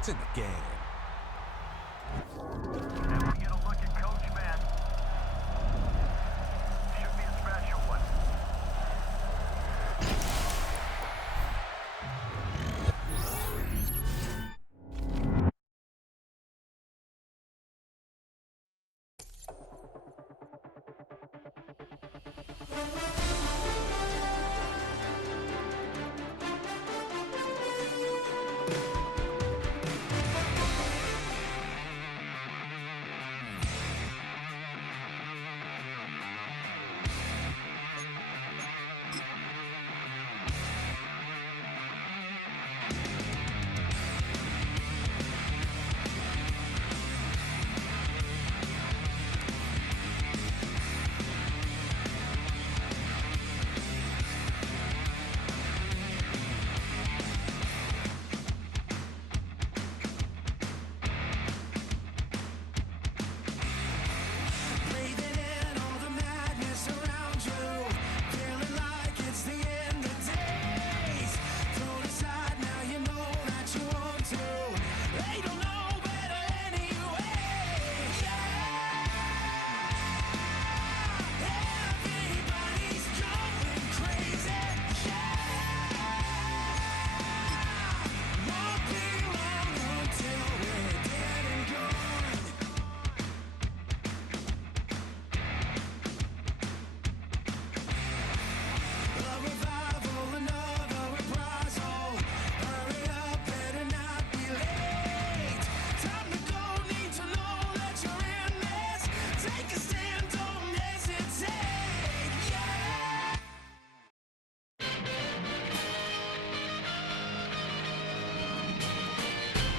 It's in the game. And we get a look at Coach Man. Should be a special one.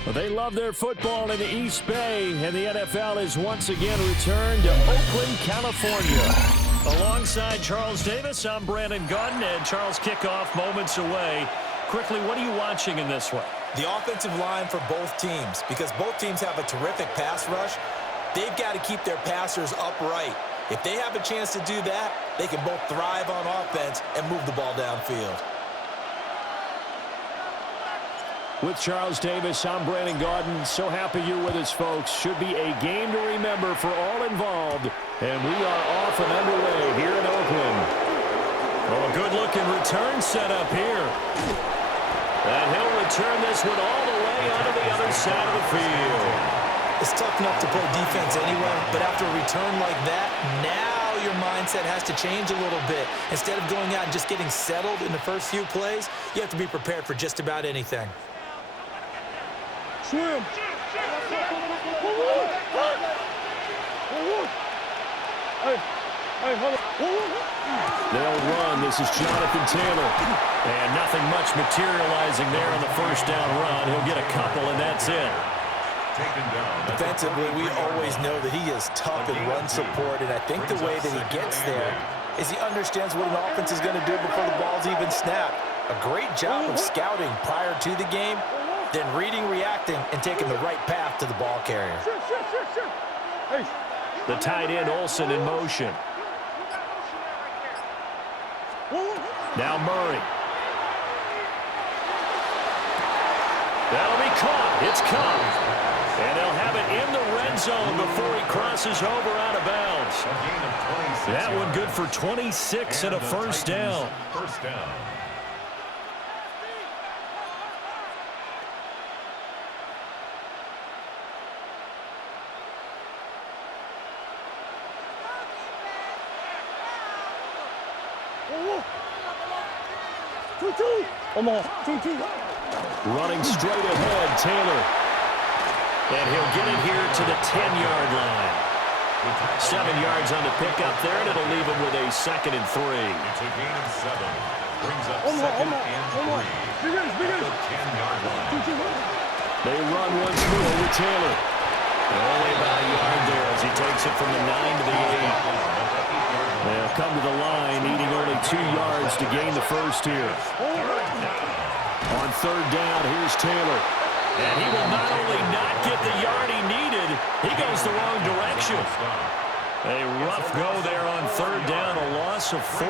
Well, they love their football in the East Bay, and the NFL is once again returned to Oakland, California. Alongside Charles Davis, I'm Brandon Gaudin, and Charles, kickoff moments away. Quickly, what are you watching in this one? The offensive line for both teams, because both teams have a terrific pass rush. They've got to keep their passers upright. If they have a chance to do that, they can both thrive on offense and move the ball downfield. With Charles Davis, I'm Brandon Gaudin. So happy you're with us, folks. Should be a game to remember for all involved. And we are off and underway here in Oakland. Oh, a good-looking return set up here. And he'll return this one all the way onto the other side of the field. It's tough enough to play defense anyway, but after a return like that, now your mindset has to change a little bit. Instead of going out and just getting settled in the first few plays, you have to be prepared for just about anything. Swim. They'll run. This is Jonathan Taylor. And nothing much materializing there on the first down run. He'll get a couple, and that's it. Defensively, we always know that he is tough in run support, and I think the way that he gets there is he understands what an offense is going to do before the ball's even snapped. A great job of scouting prior to the game, then reading, reacting, and taking the right path to the ball carrier. The tight end, Olsen, in motion. Now Murray. That'll be caught. It's caught. And they'll have it in the red zone before he crosses over out of bounds. That one good for 26 and a first down. Running straight ahead, Taylor. And he'll get it here to the 10-yard line. 7 yards on the pickup there, and it'll leave him with a 2nd and 3. It's a gain of 7. Brings up 2nd and 3 at the 10-yard line. They run once more with Taylor. Only about a yard there as he takes it from the 9 to the 8. They'll come to the line, needing only 2 yards to gain the first here. On third down, here's Taylor. And he will not only not get the yard he needed, he goes the wrong direction. A rough go there on third down, a loss of 4.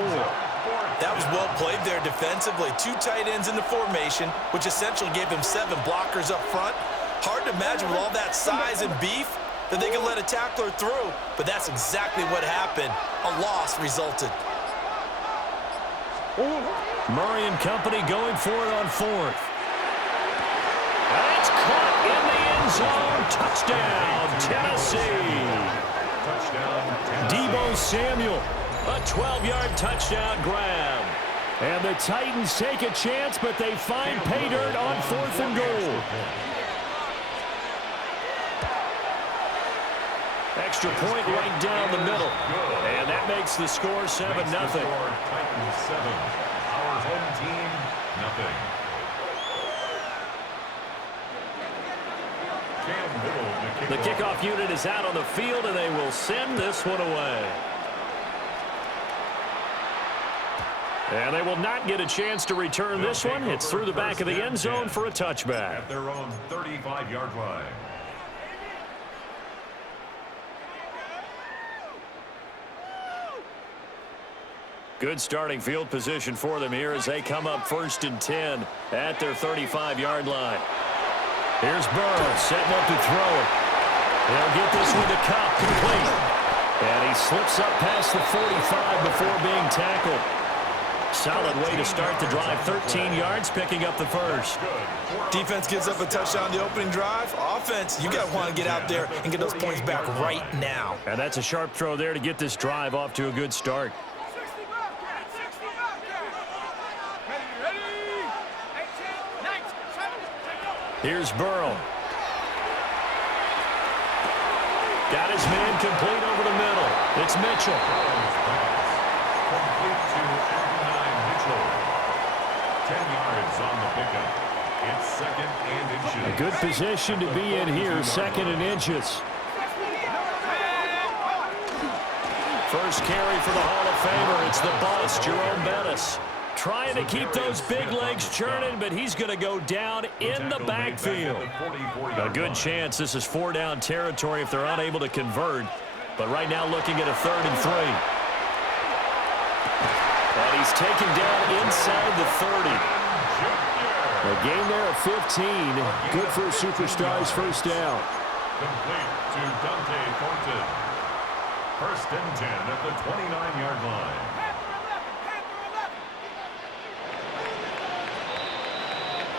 That was well played there defensively. 2 tight ends in the formation, which essentially gave him 7 blockers up front. Hard to imagine with all that size and beef that they can let a tackler through, but that's exactly what happened. A loss resulted. Murray and company going for it on fourth. That's caught in the end zone. Touchdown, Tennessee. Touchdown, Tennessee. Deebo Samuel, a 12-yard touchdown grab. And the Titans take a chance, but they find pay dirt on 4th and goal. Extra point right down the middle. And that makes the score 7-0. Titans 7, our home team, nothing. Cam Little, The kickoff unit is out on the field, and they will send this one away. And they will not get a chance to return this one. It's through the back of the end zone for a touchback. At their own 35-yard line. Good starting field position for them here as they come up 1st and 10 at their 35-yard line. Here's Burrow setting up to throw it. They'll get this one to Kupp, complete. And he slips up past the 45 before being tackled. Solid way to start the drive. 13 yards, picking up the first. Defense gives up a touchdown on the opening drive. Offense, you got to want to get out there and get those points back right now. And that's a sharp throw there to get this drive off to a good start. Here's Burrow. Got his man complete over the middle. It's Mitchell. Complete to Adonai Mitchell. 10 yards on the pickup. It's 2nd and inches. A good position to be in here, 2nd and inches. First carry for the Hall of Famer. It's the boss, Jerome Bettis. Trying to keep those big legs churning, but he's going to go down in the backfield. A good chance this is 4-down territory if they're unable to convert. But right now looking at a 3rd and 3. And he's taken down inside the 30. A gain there of 15. Good for a superstar's first down. Complete to Dante Thornton. 1st and 10 at the 29-yard line.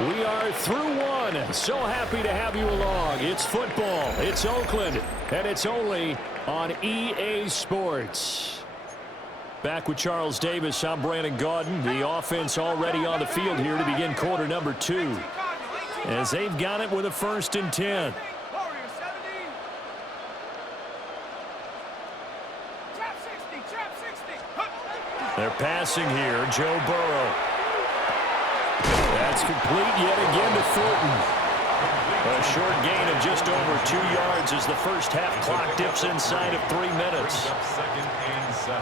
We are through one. So happy to have you along. It's football. It's Oakland. And it's only on EA Sports. Back with Charles Davis, I'm Brandon Gaudin. The offense already on the field here to begin quarter number 2. As they've got it with a 1st and 10. They're passing here. Joe Burrow. That's complete yet again to Thornton. A short gain of just over 2 yards as the first half clock dips inside of 3 minutes. 2nd and 7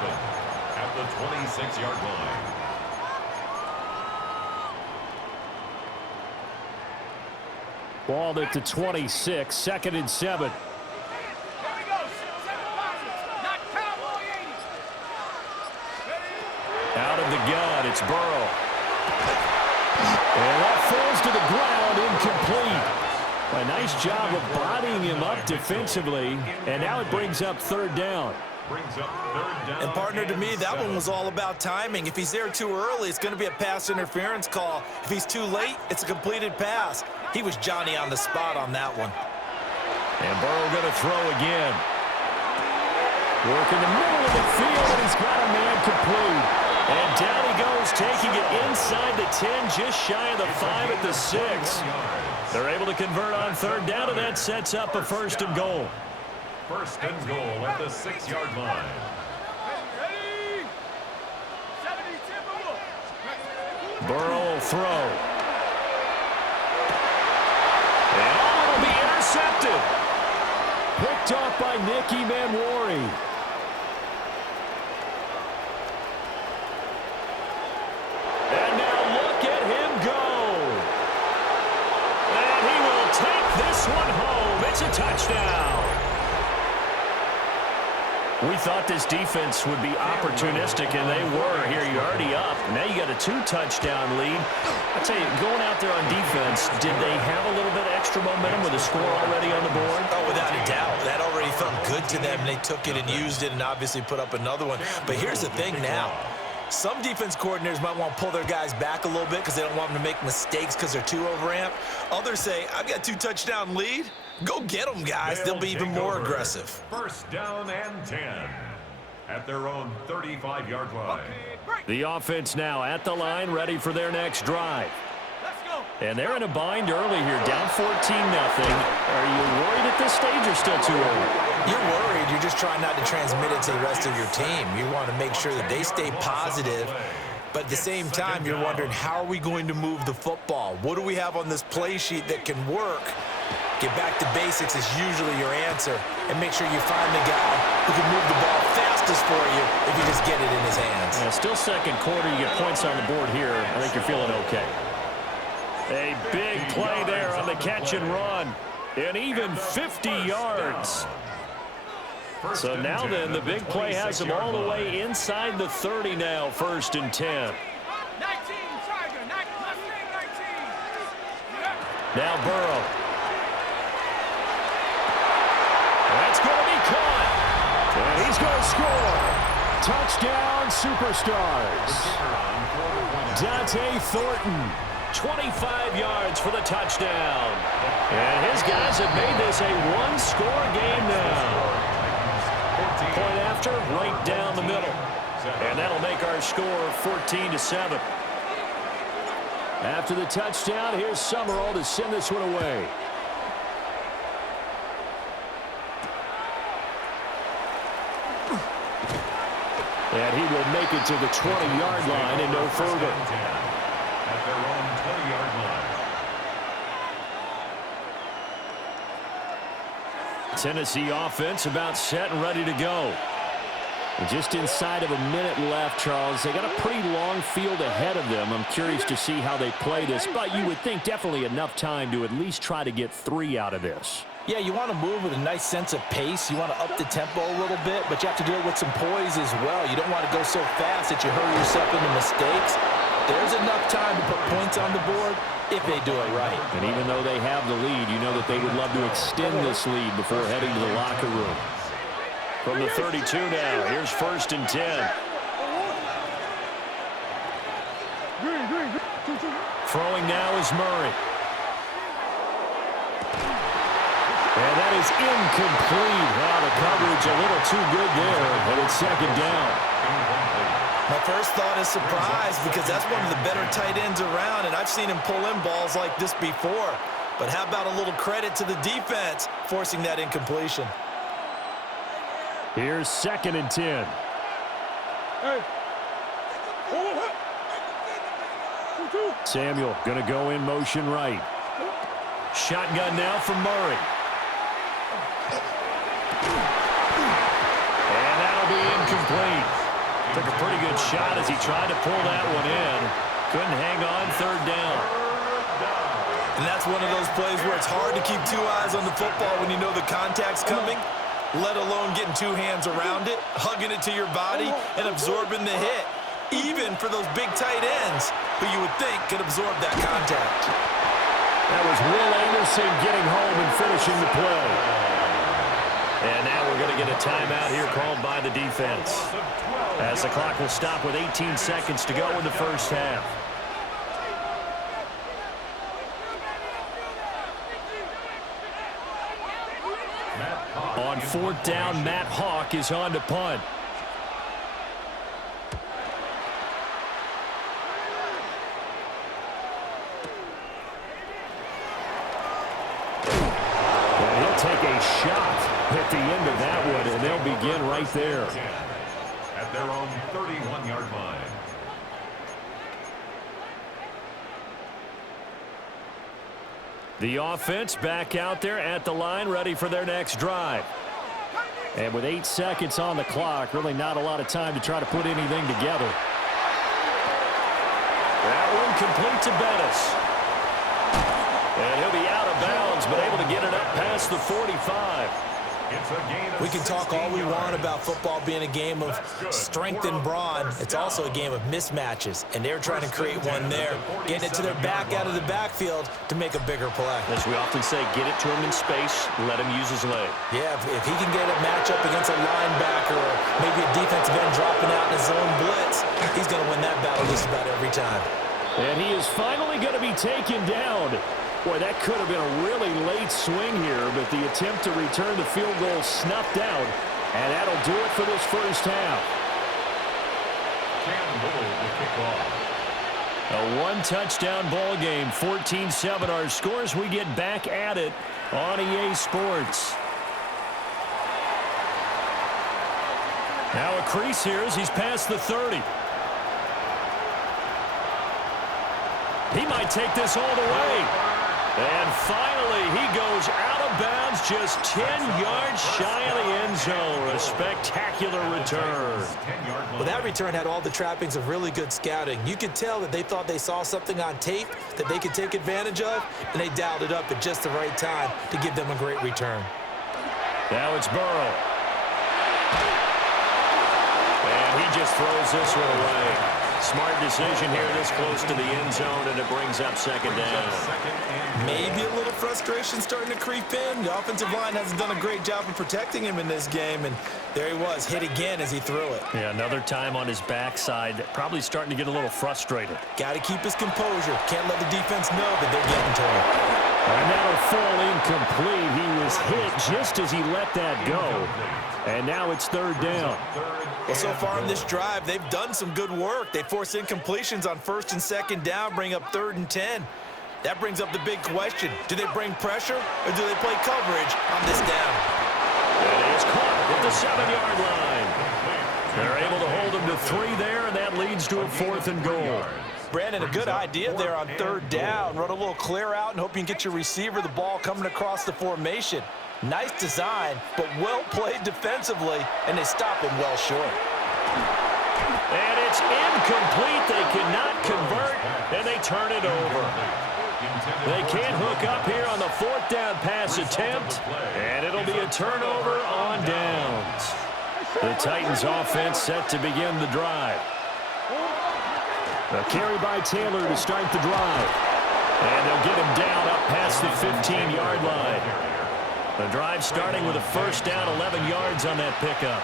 at the 26-yard line. Ball at the 26, 2nd and 7. Out of the gun, it's Burrow. And that falls to the ground, incomplete. A nice job of bodying him up defensively, and now it brings up 3rd down. And partner, to me, that one was all about timing. If he's there too early, it's going to be a pass interference call. If he's too late, it's a completed pass. He was Johnny on the spot on that one. And Burrow going to throw again. Work in the middle of the field, and he's got a man complete. And down he goes, taking it inside the 10, just shy of the 5 at the 6. They're able to convert on 3rd down, and that sets up a 1st and goal. 1st and goal at the 6-yard line. Burrow will throw. And it'll be intercepted. Picked off by Nicky Manwari. And now look at him go. And he will take this one home. It's a touchdown. We thought this defense would be opportunistic, and they were. Here, you're already up. Now you got a 2-touchdown lead. I tell you, going out there on defense, did they have a little bit of extra momentum with a score already on the board? Oh, without a doubt. That already felt good to them. They took it and used it and obviously put up another one. But here's the thing now. Some defense coordinators might want to pull their guys back a little bit because they don't want them to make mistakes because they're too overamped. Others say, I've got a 2-touchdown lead. Go get them, guys. They'll be even more aggressive. First down and 10 at their own 35-yard line. The offense now at the line, ready for their next drive. And they're in a bind early here, down 14-0. Are you worried at this stage or still too early? You're worried. You're just trying not to transmit it to the rest of your team. You want to make sure that they stay positive. But at the same time, you're wondering, how are we going to move the football? What do we have on this play sheet that can work? Get back to basics is usually your answer. And make sure you find the guy who can move the ball fastest for you if you just get it in his hands. Yeah, still second quarter. You get points on the board here. I think you're feeling okay. A big play there on the catch and run. And even 50 yards. So now then, the big play has them all the way inside the 30 now, 1st and 10. Now Burrow. That's going to be caught. And he's going to score. Touchdown, Superstars. Dante Thornton. 25 yards for the touchdown. And his guys have made this a one-score game now. Point after, right down the middle. And that'll make our score 14-7. After the touchdown, here's Summerall to send this one away. And he will make it to the 20-yard line and no further. At their own 20-yard line. Tennessee offense about set and ready to go. Just inside of a minute left, Charles. They got a pretty long field ahead of them. I'm curious to see how they play this, but you would think definitely enough time to at least try to get 3 out of this. Yeah, you want to move with a nice sense of pace. You want to up the tempo a little bit, but you have to do it with some poise as well. You don't want to go so fast that you hurry yourself into mistakes. There's enough time to put points on the board if they do it right. And even though they have the lead, you know that they would love to extend this lead before heading to the locker room. From the 32 now, here's 1st and 10. Throwing now is Murray. And that is incomplete. Wow, the coverage a little too good there, but it's 2nd down. My first thought is surprise because that's one of the better tight ends around, and I've seen him pull in balls like this before. But how about a little credit to the defense forcing that incompletion? Here's 2nd and 10. Samuel going to go in motion right. Shotgun now from Murray. And that'll be incomplete. Took a pretty good shot as he tried to pull that one in. Couldn't hang on, 3rd down. And that's one of those plays where it's hard to keep 2 eyes on the football when you know the contact's coming, let alone getting 2 hands around it, hugging it to your body, and absorbing the hit, even for those big tight ends who you would think could absorb that contact. That was Will Anderson getting home and finishing the play. And now we're going to get a timeout here called by the defense, as the clock will stop with 18 seconds to go in the 1st half. On 4th down, Matt Hawk is on to punt. And he'll take a shot at the end of that one, and they'll begin right there. At their own 31-yard line. The offense back out there at the line, ready for their next drive. And with 8 seconds on the clock, really not a lot of time to try to put anything together. That one complete to Bettis. And he'll be out of bounds, but able to get it up past the 45. It's a gain of We can talk all we 16 want yards. about football being a game of strength and brawn. It's also a game of mismatches, and they're trying to create one there, getting it to their back out of the backfield to make a bigger play. As we often say, get it to him in space, let him use his leg. Yeah, if he can get a matchup against a linebacker or maybe a defensive end dropping out in a zone blitz, he's going to win that battle just about every time. And he is finally going to be taken down. Boy, that could have been a really late swing here, but the attempt to return the field goal snuffed out, and that'll do it for this first half. Campbell will kick off. A one-touchdown ball game, 14-7 our scores. We get back at it on EA Sports. Now a crease here as he's past the 30. He might take this all the way. And finally, he goes out of bounds just 10 yards shy of the end zone. A spectacular return. Well, that return had all the trappings of really good scouting. You could tell that they thought they saw something on tape that they could take advantage of, and they dialed it up at just the right time to give them a great return. Now it's Burrow. And he just throws this one away. Smart decision here this close to the end zone, and it brings up second down. Maybe a little frustration starting to creep in. The offensive line hasn't done a great job of protecting him in this game, and there he was, hit again as he threw it. Yeah, another time on his backside, probably starting to get a little frustrated. Got to keep his composure. Can't let the defense know that they're getting to him. And that'll fall incomplete. He was hit just as he let that go. And now it's third down. Well, so far in this drive, they've done some good work. They force incompletions on first and second down, bring up 3rd and 10. That brings up the big question. Do they bring pressure or do they play coverage on this down? It is caught at the 7-yard line. They're able to hold him to 3 there, and that leads to a 4th and goal. Brandon, a good idea there on 3rd down. Run a little clear out and hope you can get your receiver the ball coming across the formation. Nice design, but well played defensively, and they stop him well short. And it's incomplete. They cannot convert, and they turn it over. They can't hook up here on the 4th down pass attempt, and it'll be a turnover on downs. The Titans offense set to begin the drive. A carry by Taylor to start the drive. And they'll get him down up past the 15-yard line. The drive starting with a first down, 11 yards on that pickup.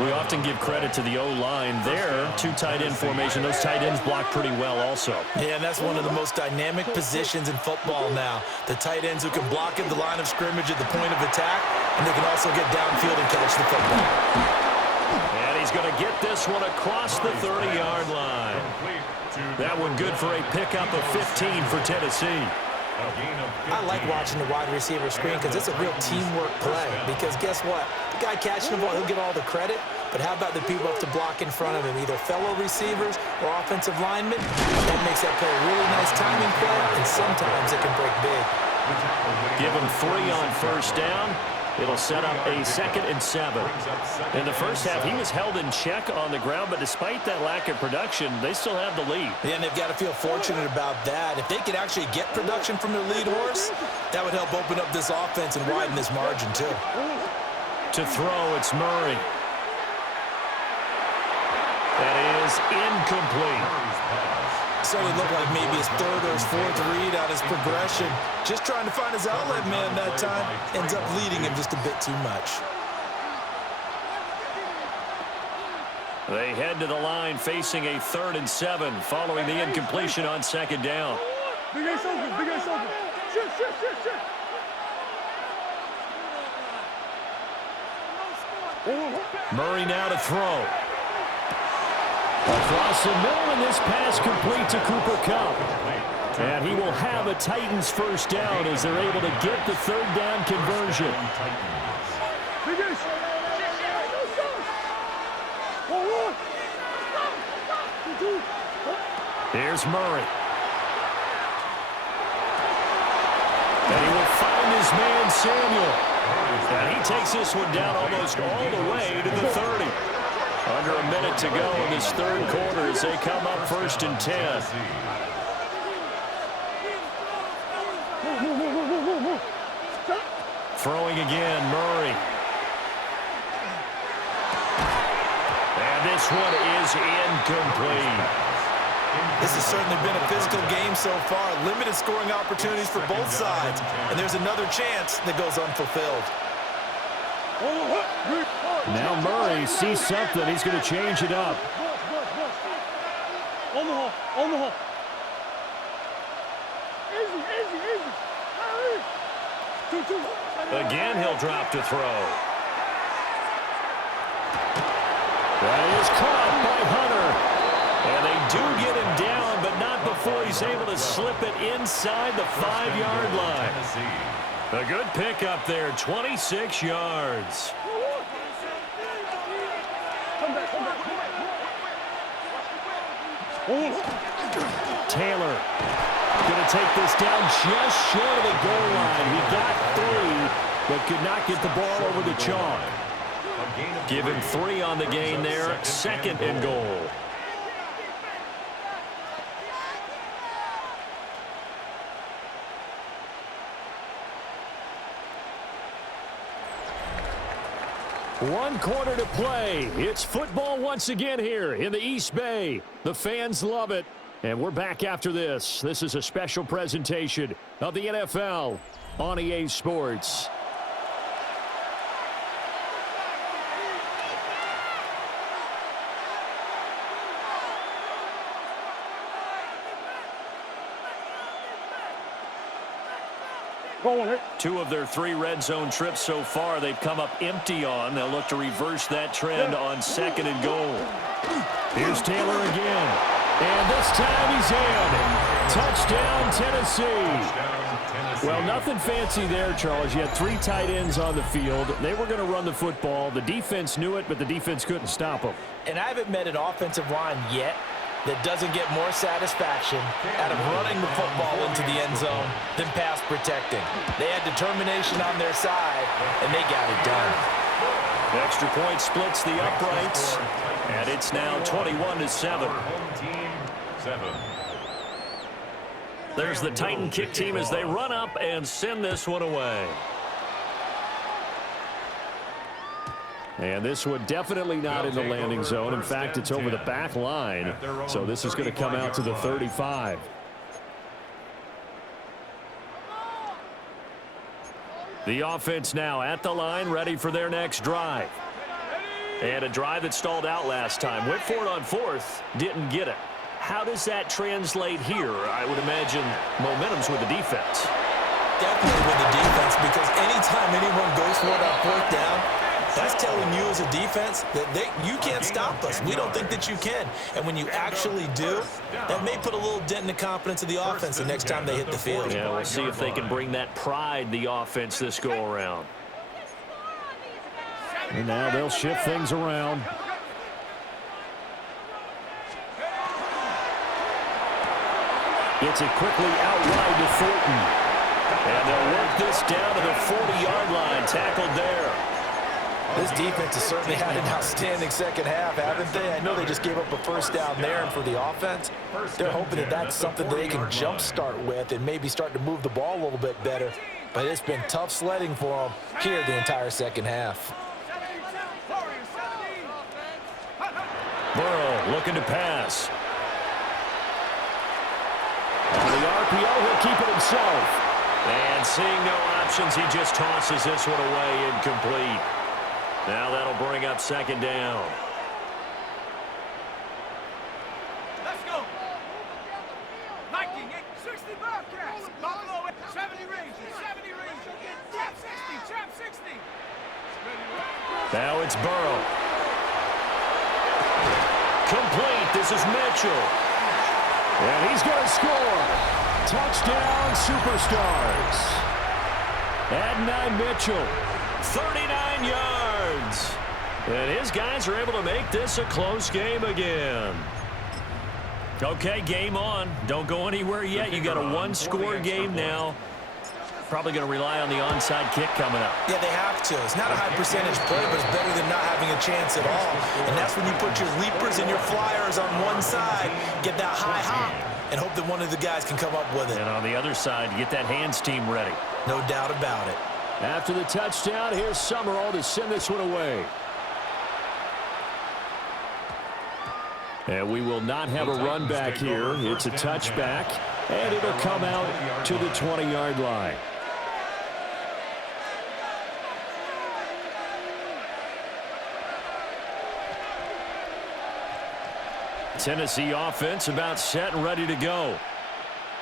We often give credit to the O-line there. 2 tight end formation. Those tight ends block pretty well also. Yeah, and that's one of the most dynamic positions in football now. The tight ends who can block at the line of scrimmage at the point of attack, and they can also get downfield and catch the football. And he's going to get this one across the 30-yard line. That one good for a pickup of 15 for Tennessee. I like watching the wide receiver screen because it's a real teamwork play. Because guess what? The guy catching the ball, he'll get all the credit. But how about the people who have to block in front of him, either fellow receivers or offensive linemen? That makes that play a really nice timing play, and sometimes it can break big. Give him 3 on first down. It'll set up a 2nd and 7. In the first half, he was held in check on the ground, but despite that lack of production, they still have the lead. Yeah, and they've got to feel fortunate about that. If they could actually get production from their lead horse, that would help open up this offense and widen this margin, too. To throw, it's Murray. That is incomplete. Certainly looked like maybe his 3rd or his 4th read on his progression. Just trying to find his outlet man that time. Ends up leading him just a bit too much. They head to the line facing a 3rd and 7 following the incompletion on 2nd down. Big Ace open, Big Ace open. Shit. Murray now to throw. Across the middle, and this pass complete to Cooper Kupp. And he will have a Titans first down as they're able to get the 3rd down conversion. Here's Murray. And he will find his man, Samuel. And he takes this one down almost all the way to the 30. Under a minute to go in this 3rd quarter as they come up 1st and 10. Throwing again, Murray. this one is incomplete. This has certainly been a physical game so far. Limited scoring opportunities for both sides. And there's another chance that goes unfulfilled. Now Murray sees something. He's going to change it up. On the hole. On the hole. Easy, easy, easy. Again, he'll drop to throw. That is caught by Hunter. And they do get him down, but not before he's able to slip it inside the 5-yard line. A good pickup there, 26 yards. Taylor going to take this down just short of the goal line. He got 3, but could not get the ball over the chalk. Give him 3 on the gain there, 2nd and goal. One quarter to play. It's football once again here in the East Bay. The fans love it. And we're back after this. This is a special presentation of the NFL on EA Sports. Two of their 3 red zone trips so far, they've come up empty on. They'll look to reverse that trend on 2nd and goal. Here's Taylor again. And this time he's in. Touchdown, Tennessee. Well, nothing fancy there, Charles. You had 3 tight ends on the field. They were going to run the football. The defense knew it, but the defense couldn't stop them. And I haven't met an offensive line yet that doesn't get more satisfaction out of running the football into the end zone than pass protecting. They had determination on their side, and they got it done. Extra point splits the uprights, and it's now 21-7. There's the Titan kick team as they run up and send this one away. And this one definitely not in the landing zone. In fact, it's over the back line. So this is going to come out to the 35. The offense now at the line, ready for their next drive. And a drive that stalled out last time. Went for it on 4th, didn't get it. How does that translate here? I would imagine momentum's with the defense. Definitely with the defense, because anytime anyone goes for it on 4th down, that's telling you as a defense that you can't stop us. We don't think that you can. And when you actually do, that may put a little dent in the confidence of the offense the next time they hit the field. Yeah, we'll see if they can bring that pride, the offense, this go-around. And now they'll shift things around. Gets it quickly out wide to Thornton. And they'll work this down to the 40-yard line. Tackled there. This defense has certainly had an outstanding second half, haven't they? I know they just gave up a 1st down there, and for the offense, they're hoping that that's something that they can jumpstart with and maybe start to move the ball a little bit better. But it's been tough sledding for them here the entire second half. Burrow looking to pass. On the RPO, he'll keep it himself. And seeing no options, he just tosses this one away incomplete. Now that'll bring up 2nd down. Let's go. 60 Bobcats. Buffalo 70 Rangers. 70 Rangers. Trap 60. Trap 60. Now it's Burrow. Complete. This is Mitchell. And he's going to score. Touchdown, Superstars. Adonai Mitchell, 39 yards. And his guys are able to make this a close game again. Okay, game on. Don't go anywhere yet. You got a 1-score game now. Probably going to rely on the onside kick coming up. Yeah, they have to. It's not a high percentage play, but it's better than not having a chance at all. And that's when you put your leapers and your flyers on one side, get that high hop, and hope that one of the guys can come up with it. And on the other side, get that hands team ready. No doubt about it. After the touchdown, here's Summerall to send this one away. And we will not have a run back here. It's a touchback, and it'll come out to the 20-yard line. Tennessee offense about set and ready to go.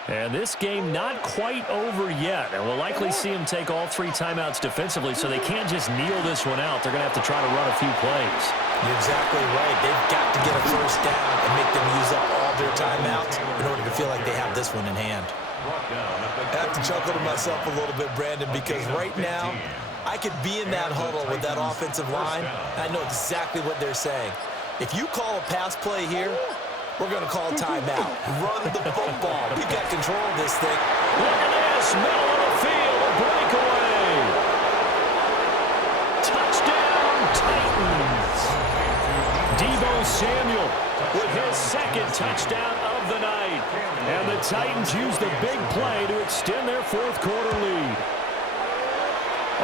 And this game not quite over yet. And we'll likely see them take all 3 timeouts defensively, so they can't just kneel this one out. They're going to have to try to run a few plays. You're exactly right. They've got to get a first down and make them use up all their timeouts in order to feel like they have this one in hand. I have to chuckle to myself a little bit, Brandon, because right now I could be in that huddle with that offensive line. I know exactly what they're saying. If you call a pass play here, we're going to call a timeout. Run the football. We've got control of this thing. Look at this. Middle of the field. A breakaway. Touchdown, Titans. Deebo Samuel with his 2nd touchdown of the night. And the Titans use the big play to extend their 4th quarter lead.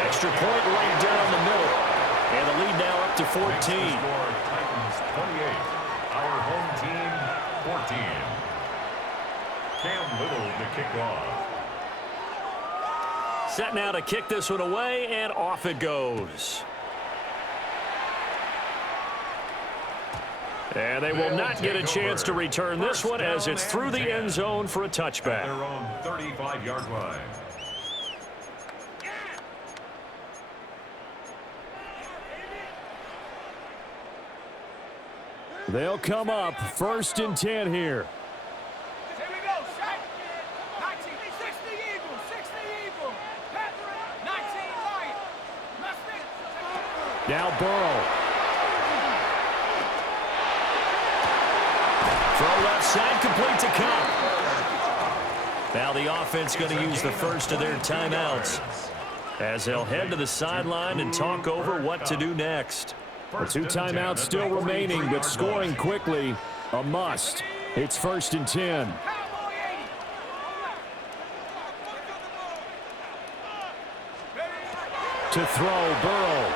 Extra point right down the middle. And the lead now up to 14. Titans 28. Our home team 14. Cam Little to kick off. Set now to kick this one away, and off it goes. And they will not get a chance to return this one as it's through the end zone for a touchback. Their own 35-yard line. They'll come up 1st and 10 here. Here we go, shot. 19, 60 Eagles, 60 Eagles. 19 Lions. Now Burrow. Throw left side, complete to Cup. Now the offense going to use the first of their timeouts as they'll head to the sideline and talk over what to do next. The 2 timeouts still remaining, but scoring quickly, a must. It's 1st and 10. To throw, Burrow.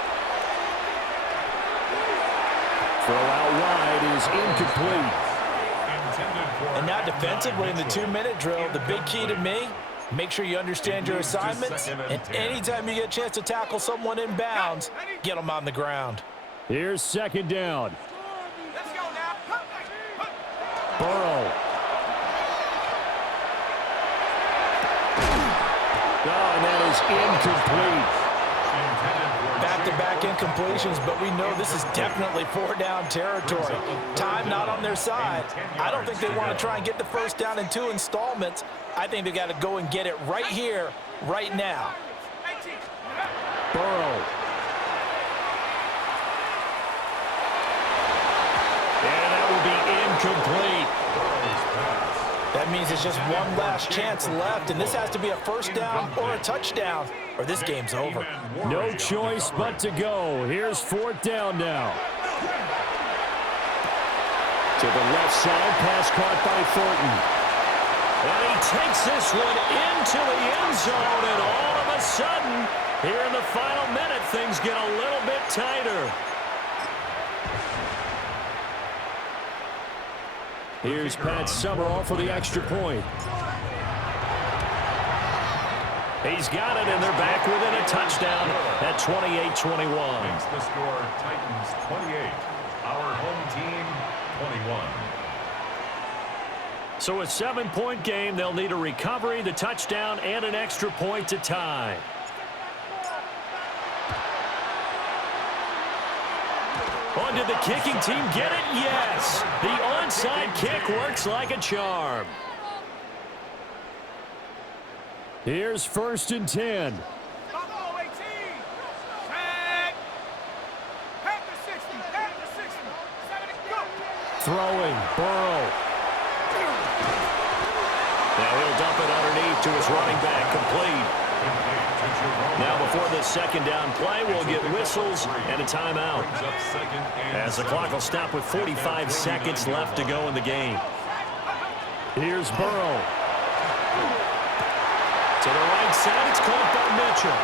Throw out wide is incomplete. And now defensively in the 2-minute drill, the big key to me, make sure you understand your assignments, and anytime you get a chance to tackle someone in bounds, get them on the ground. Here's 2nd down. Let's go now. Burrow. Oh, and that is incomplete. Back-to-back incompletions, but we know this is definitely 4-down territory. Time not on their side. I don't think they want to try and get the first down in 2 installments. I think they got to go and get it right here, right now. Burrow. And that will be incomplete. That means it's just one last chance left, and this has to be a first down or a touchdown, or this game's over. No choice but to go. Here's 4th down now. To the left side, pass caught by Thornton. And he takes this one into the end zone, and all of a sudden, here in the final minute, things get a little bit tighter. Here's Pat Summerall for the extra point. He's got it, and they're back within a touchdown at 28-21. Makes the score Titans 28. Our home team 21. So a 7-point game. They'll need a recovery, the touchdown, and an extra point to tie. Oh, did the kicking team get it? Yes. The onside kick works like a charm. Here's 1st and 10. Throwing, Burrow. Now he'll dump it underneath to his running back, complete. Now before this 2nd down play, we'll get whistles and a timeout, as the clock will stop with 45 seconds left to go in the game. Here's Burrow. To the right side, it's caught by Mitchell.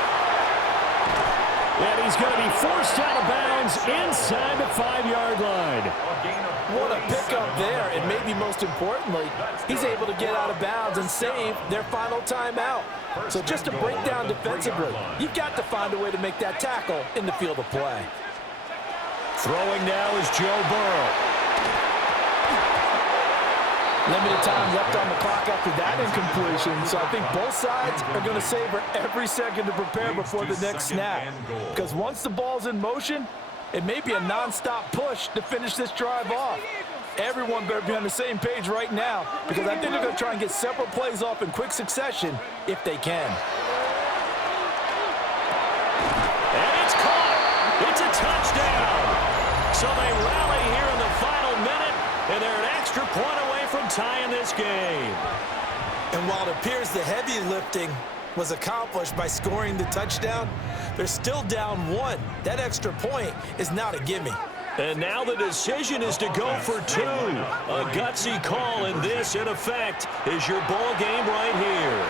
And he's going to be forced out of bounds inside the 5-yard line. What a pickup there, and maybe most importantly, he's able to get out of bounds and save their final timeout. So just to break down defensively, you've got to find a way to make that tackle in the field of play. Throwing now is Joe Burrow. Limited time left on the clock after that incompletion, so I think both sides are going to savor every second to prepare before the next snap. Because once the ball's in motion, it may be a non-stop push to finish this drive off. Everyone better be on the same page right now, because I think they're going to try and get several plays off in quick succession if they can. And it's caught. It's a touchdown. So they rally here in the final minute, and they're an extra point away from tying this game. And while it appears the heavy lifting was accomplished by scoring the touchdown, they're still down 1. That extra point is not a gimme. And now the decision is to go for 2. A gutsy call, and this, in effect, is your ball game right here.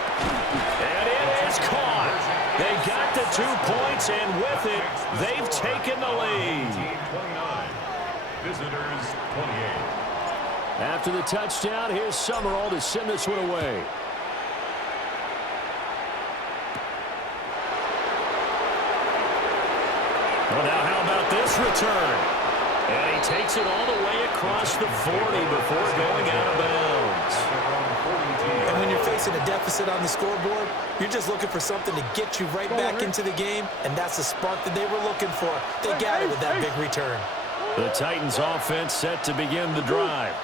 And it is caught. They got the 2 points, and with it, they've taken the lead. Visitors 28. After the touchdown, here's Summerall to send this one away. Well, now how about this return? And he takes it all the way across the 40 before going out of bounds. And when you're facing a deficit on the scoreboard, you're just looking for something to get you right back into the game, and that's the spark that they were looking for. They got it with that big return. The Titans offense set to begin the drive.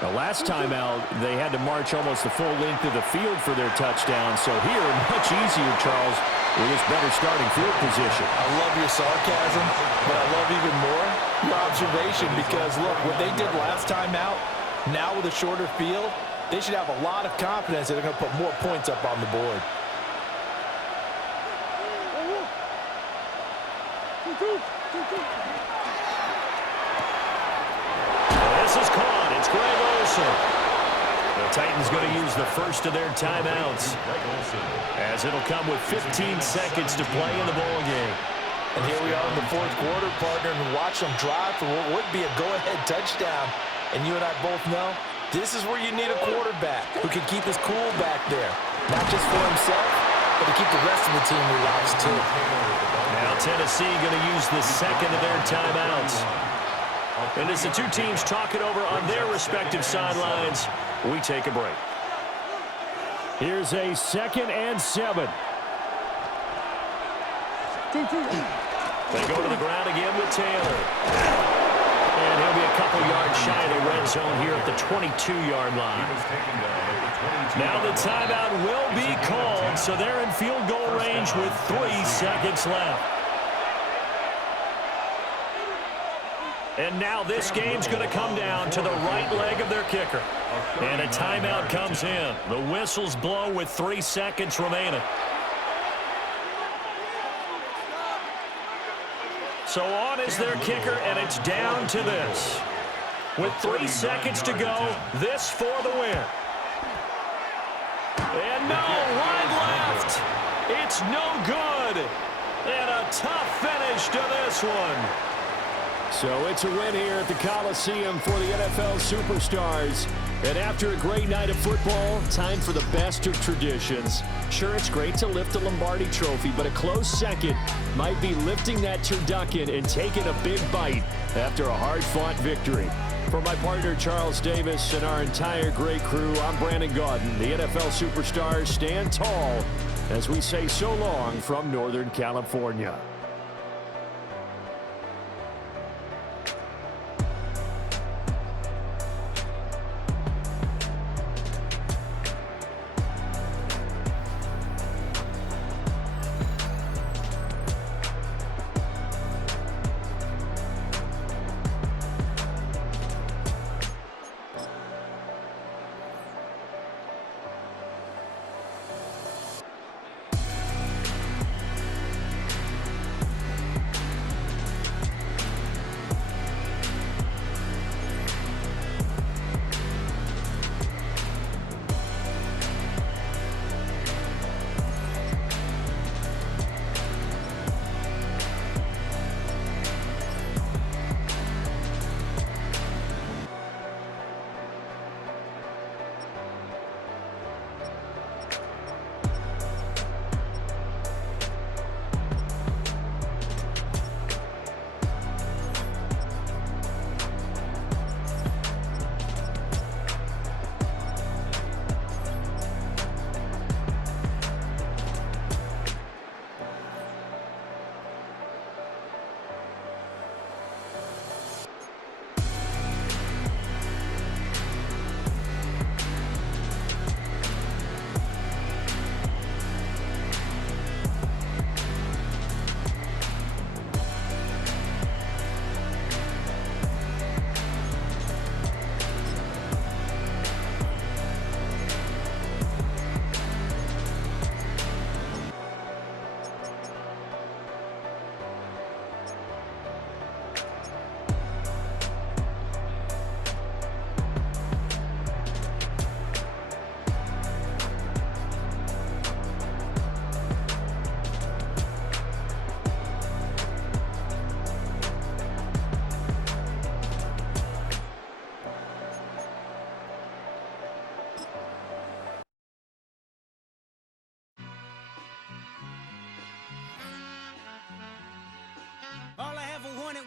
The last time out, they had to march almost the full length of the field for their touchdown. So here, much easier, Charles, with this better starting field position. I love your sarcasm, but I love even more your observation, because, look, what they did last time out, now with a shorter field, they should have a lot of confidence that they're going to put more points up on the board. This is caught. It's Greg Olsen. The Titans going to use the first of their timeouts, as it'll come with 15 seconds to play in the ball game. And here we are in the 4th quarter, partner, and watch them drive for what would be a go-ahead touchdown. And you and I both know this is where you need a quarterback who can keep his cool back there, not just for himself, but to keep the rest of the team relaxed too. Now Tennessee going to use the second of their timeouts. And as the two teams talk it over on their respective sidelines, we take a break. Here's a 2nd and 7. They go to the ground again with Taylor. And he'll be a couple yards shy of the red zone here at the 22-yard line. Now the timeout will be called, so they're in field goal range with 3 seconds left. And now this game's going to come down to the right leg of their kicker. And a timeout comes in. The whistles blow with 3 seconds remaining. So on is their kicker, and it's down to this. With 3 seconds to go, this for the win. And no, right left. It's no good. And a tough finish to this one. So it's a win here at the Coliseum for the NFL Superstars. And after a great night of football, time for the best of traditions. Sure, it's great to lift the Lombardi Trophy, but a close second might be lifting that turducken and taking a big bite after a hard-fought victory. For my partner, Charles Davis, and our entire great crew, I'm Brandon Gaudin. The NFL Superstars stand tall as we say so long from Northern California.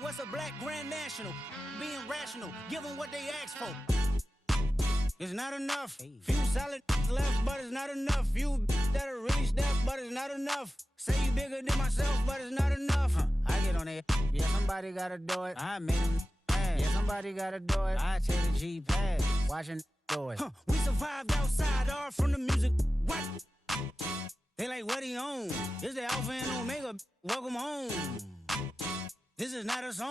what's a black grand national? Being rational, give them what they ask for. It's not enough. Few solid left, but it's not enough. Few that'll really step, but it's not enough. Say you bigger than myself, but it's not enough. I get on it. Yeah, somebody gotta do it. I made them mad. Yeah, somebody gotta do it. I take the G-pad, watching do it. We survived outside, all from the music. What? They like, what he on? This the Alpha and Omega. Welcome home. This is not a song.